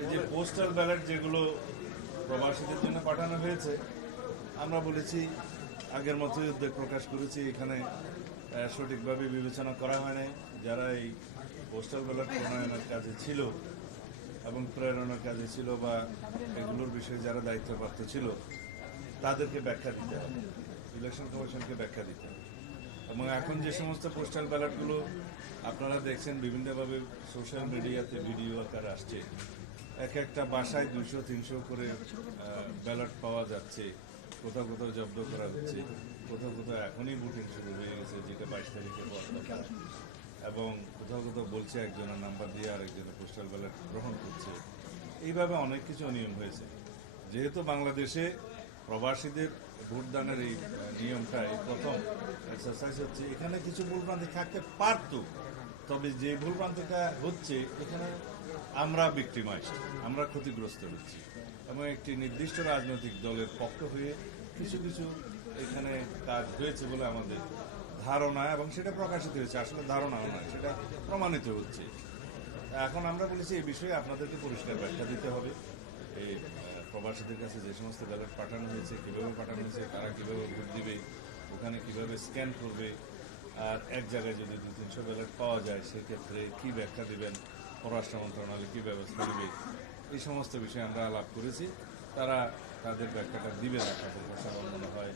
এই যে postal ballot যেগুলো প্রবাসীদের জন্য পাঠানো হয়েছে, আমরা বলেছি আগের মতোই উদ্বেগ প্রকাশ করেছি। এখানে সঠিকভাবে বিবেচনা করা হয় নাই। যারা এই পোস্টাল ব্যালট প্রণয়নের কাজে ছিল এবং প্রেরণার কাজে ছিল বা এগুলোর বিষয়ে যারা দায়িত্বপ্রাপ্ত ছিল, তাদেরকে ব্যাখ্যা দিতে হবে, ইলেকশন কমিশনকে ব্যাখ্যা দিতে হবে। এবং এখন যে সমস্ত পোস্টাল ব্যালটগুলো আপনারা দেখছেন বিভিন্নভাবে সোশ্যাল মিডিয়াতে ভিডিও আকারে আসছে, এক একটা বাসায় 200-300 করে ব্যালট পাওয়া যাচ্ছে, কোথাও কোথাও জব্দ করা হচ্ছে, কোথাও কোথাও এখনই ভোটিং শুরু হয়ে গেছে, যেটা 22 তারিখে কথা, এবং কোথাও কোথাও বলছে একজনের নাম্বার দিয়ে আরেকজনের পোস্টাল ব্যালট গ্রহণ করছে। এইভাবে অনেক কিছু অনিয়ম হয়েছে। যেহেতু বাংলাদেশে প্রবাসীদের ভোটদানের এই নিয়মটা এই প্রথম এক্সারসাইজ হচ্ছে, এখানে কিছু ভুলভ্রান্তি থাকতে পারত, তবে যে ভুলভ্রান্তিটা হচ্ছে এখানে আমরা ভিক্টিমাইজড, আমরা ক্ষতিগ্রস্ত হচ্ছি এবং একটি নির্দিষ্ট রাজনৈতিক দলের পক্ষ হয়ে কিছু কিছু এখানে কাজ হয়েছে বলে আমাদের ধারণা, এবং সেটা প্রকাশিত হয়েছে। আসলে ধারণাও নয়, সেটা প্রমাণিত হচ্ছে। এখন আমরা বলেছি এই বিষয়ে আপনাদেরকে পরিষ্কার ব্যাখ্যা দিতে হবে। এই প্রবাসীদের কাছে যে সমস্ত ব্যালট পাঠানো হয়েছে, কীভাবে পাঠানো হয়েছে, তারা কীভাবে ভোট দিবে, ওখানে কীভাবে স্ক্যান করবে, আর এক জায়গায় যদি 200-300 ব্যালট পাওয়া যায় সেক্ষেত্রে কী ব্যাখ্যা দেবেন, পররাষ্ট্র মন্ত্রণালয় কী ব্যবস্থা নেবে, এই সমস্ত বিষয়ে আমরা আলাপ করেছি। তারা তাদের ব্যাখ্যাটা দিবে না, তাদের ভাষা মনে হয়